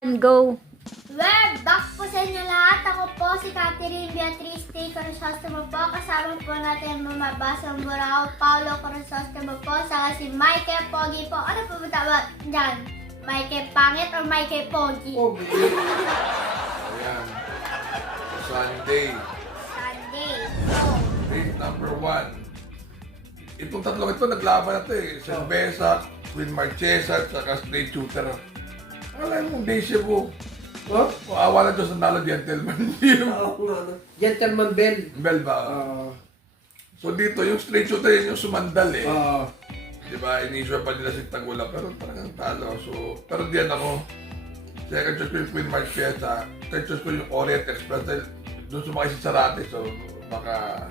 Go! Well, back po sa inyo lahat. Ako po si Catherine Beatriz T. Corosostomo po. Kasama po natin mamabasang Burao, Paulo Corosostomo po. Saka si Mikey Pogi po. Ano po ba tawag dyan? Mikey Pangit o Mikey Pogi? Pogi. Ayan. Sunday. Sunday. So, Race number 1. Itong tatlong ito, naglaban na ito eh. Cerveza, Queen Marchesa, at saka Straight Shooter. Alam mong deja vu. Oh? Awa na Diyos ang nalo, gentleman. Oo nga, ano. Gentleman Bell. Bell ba? So dito, yung Straight Shooter yun yung sumandal eh. Diba, inisure pa nila si Tagula, pero talagang talo. So, pero diyan ako. Second choice ko yung Queen Marchesa. Third choice ko yung Orient Express. Dahil doon sumakay si Sarate. So, baka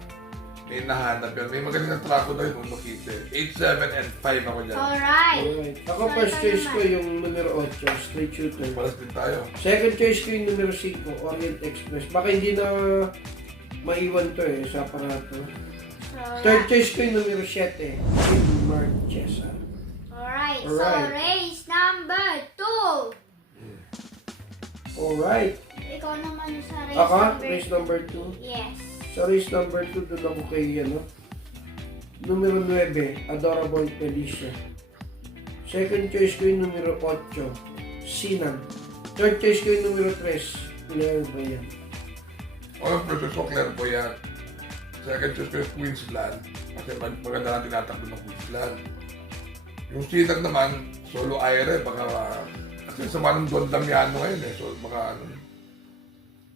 may nahanap yan. May magaling na trako daw yung makita. 8, 7, and 5 ako dyan. alright. Alright. Ako first choice ko yung numero 8, Straight Shooter. Palas din tayo. Second choice ko yung numero 5, Orient Express. Baka hindi na maiwan to eh sa aparato. So, Third choice ko yung numero 7, Queen Marchesa. alright. So, Alright. race number 2. Alright. Ikaw naman yung sa race Ako, number race number 2. Yes. Sa race number 2, doon ako kay numero 9, Adorable Felicia. Second choice ko yung numero 8, Sinan. Third choice ko yung numero 3, Claire Bayan. Ako first choice ko, Claire po yan. Second choice ko yung Queensland. Kasi maganda na tinatakbo ng Queensland. Yung Sinag naman, solo aire, baka kasi sama ng Don Damiano ngayon eh. So baka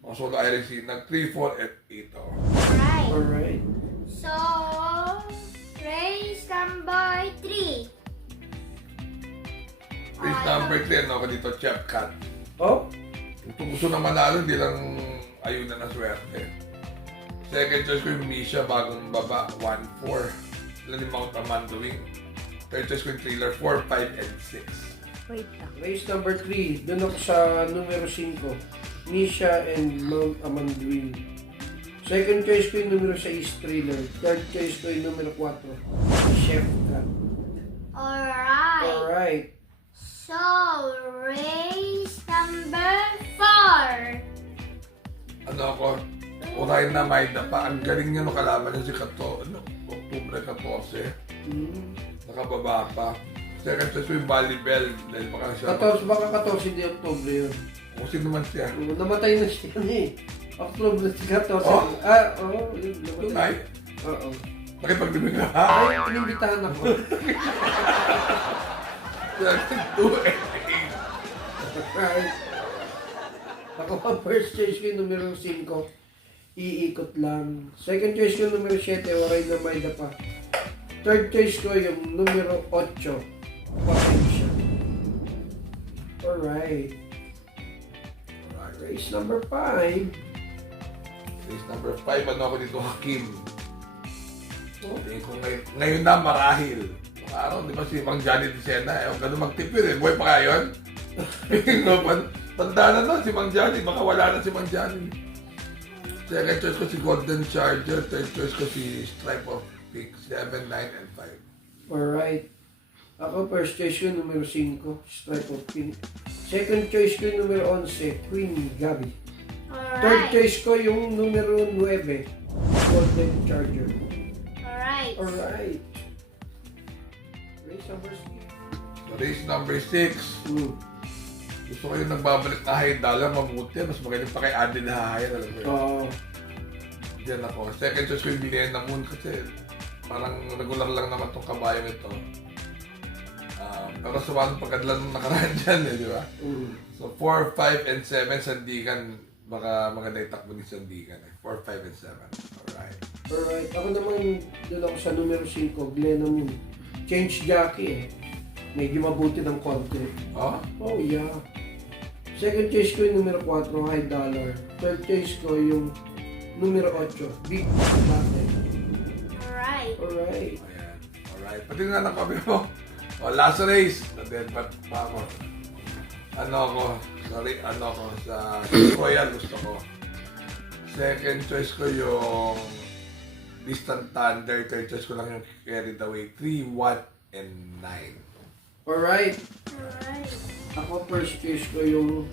mga solo aire Sinag, 3, 4, and 8. Oh. Alright. Alright. So, race number 3. Race number 3, ako dito, Chef Cat. Oh? Kung gusto na manalo, hindi lang ayunan na swerte. Second choice ko yung Misha, bagong baba, 1-4. Ilan yung Mount Amandoing. Third choice ko yung Thriller, 4, 5, and 6. Wait lang. Race number 3, doon ako sa numero 5, Misha and Mount Amanduin. Second choice ko yung numero 6, Thriller. Third choice ko yung numero 4, Chef Cat. Alright. Alright. So, race number 4. Ano ako, unahin na Maida pa. Ang galing niya nung kalaban niya si Oktubre 14. Nakababa pa. Second choice ko yung Balibel. Dahil baka siya. 14, baka 14 di Oktubre yun. Kung sino man siya. Namatay na siya eh. Oktubre 14. Oh? Oo. Yun, namatay. Tunay? Oo. Nakipagdibig ka. Ay, inimbitahan ako. 2, and 8. Right. Ako pa first choice ko yung numero 5. Iikot lang. Second choice ko yung numero 7. Waray na may pa. Third choice ko yung numero 8. Patricia. Alright. Race number 5. Race number 5, ano ako dito, Hakim. Sabihin ko ngayon na marahil. Mga araw, di ba si Mang Johnny Dicena, ganun magtipid eh. Buhay pa kaya yun? Tanda na nun, si Mang Johnny. Baka wala na si Mang Johnny. Second choice ko si Golden Charger. Third choice ko si Stripe of Pink. 7, 9, and 5. Alright. Ako first choice ko yung numero 5. Stripe of Pink. Second choice ko yung numero 11. Queen Gabi. Third Alright. choice ko yung numero 9. Golden Charger. Alright. Alright. Race number 6. Race number 6. Gusto ko yung nagbabalik na high dollar, mabuti. Mas magaling pa kay Andy na high, alam mo yun. Oo. Diyan ako. Second choice ko yung Bilena na Moon kasi parang regular lang naman tong kabayang ito. Pero sumanong pagkadlan nung nakaraan dyan eh, di ba? So 4, 5, and 7, Sandigan. Baka maganda itakbo ni Sandigan eh. 4, 5, and 7. Alright. Alright. Ako naman, doon ako sa numero 5, Glenna Moon. Change jockey eh. Medyo mabuti ng konti. Oh? Oh yeah. Second choice ko yung numero 4, High Dollar. Third choice ko yung numero 8, Big Latte. Alright. Alright. Ayan. Alright. Pati nga ng kabi mo. O, last race. Na-dead pa ako. Ano ako? Sorry, ano ako? Sa Royal gusto ko. Second choice ko yung Distant Thunder. Third choice ko lang yung Carried Away. 3, 1, and 9. Alright. Alright. Ako first choice ko yung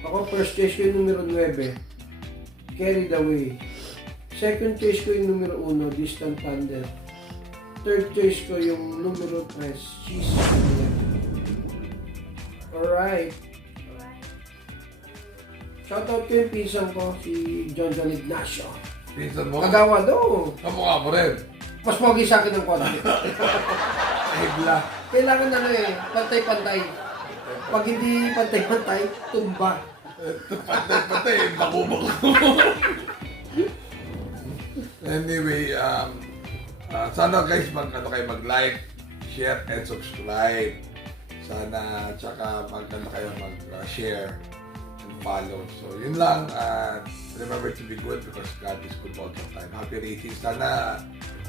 Ako, first choice ko yung numero 9, Carried Away. Second choice ko yung numero 1, Distant Thunder. Third choice ko yung numero 3, Cheese. Alright. Shoutout ko yung pinsan ko, si John Ignacio. Pinsan mo? Kagawa do. Kamukha mo rin. Mas pogi sa akin ng konti. Higla. Kailangan pantay-pantay. Pag hindi pantay-pantay, tumba. Patay, bako-bako. Anyway, sana guys mag-like, share, and subscribe. Sana, tsaka mag-share and follow. So, yun lang. Remember to be good because God is good all the time. Happy racing. Sana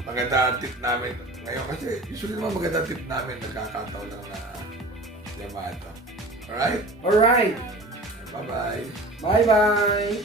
maganda tip namin ngayon kasi usually naman maganda tip namin nagkakataon lang na Yamaha. Alright? Alright. Bye-bye. Bye-bye.